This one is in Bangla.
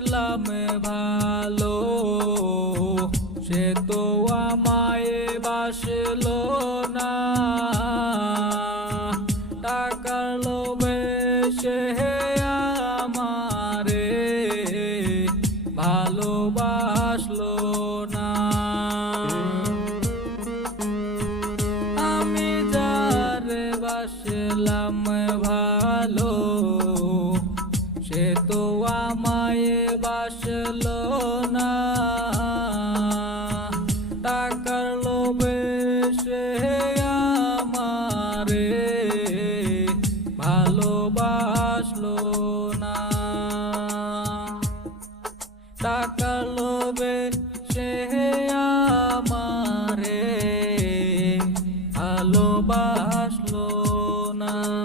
করলাম ভালো, সে তো আমায় বাসল না। টাকার লোভে সে আমারে ভালোবাসলো না। আমি যার বাসলাম ভালো তো আমায় বাসল না। টাকার লোভে সে আমারে ভালোবাসলো না। টাকার লোভে সে আমারে ভালোবাসলো না।